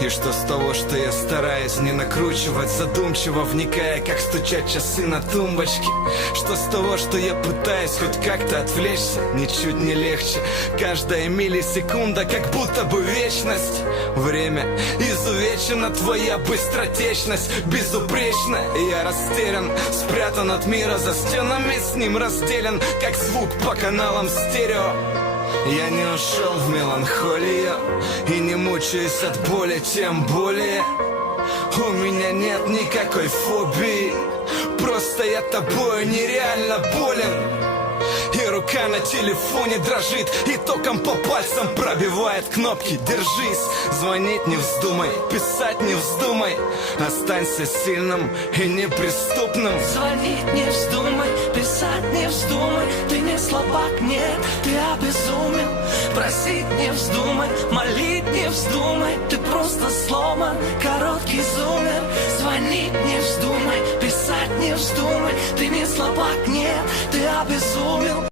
И что с того, что я стараюсь не накручивать, задумчиво вникая, как стучат часы на тумбочке? Что с того, что я пытаюсь хоть как-то отвлечься? Ничуть не легче. Каждая миллисекунда как будто бы вечность. Время изувечено, твоя быстротечность безупречна. И я растерян, спрятан от мира за стенами, с ним разделен, как звук по каналам стерео. Я не ушел в меланхолию и не мучаюсь от боли, тем более. У меня нет никакой фобии, просто я тобою нереально болен. И рука на телефоне дрожит, и током по пальцам пробивает кнопки. Держись, звонить не вздумай, писать не вздумай. Останься сильным и неприступным. Звонить не вздумай, писать не вздумай. Ты не слабак, нет, ты обезумен. Просить не вздумай, молить не вздумай. Ты просто сломан, короткий зумер. Звонить не вздумай, писать не вздумай. Ты не слабак, нет, ты обезумен.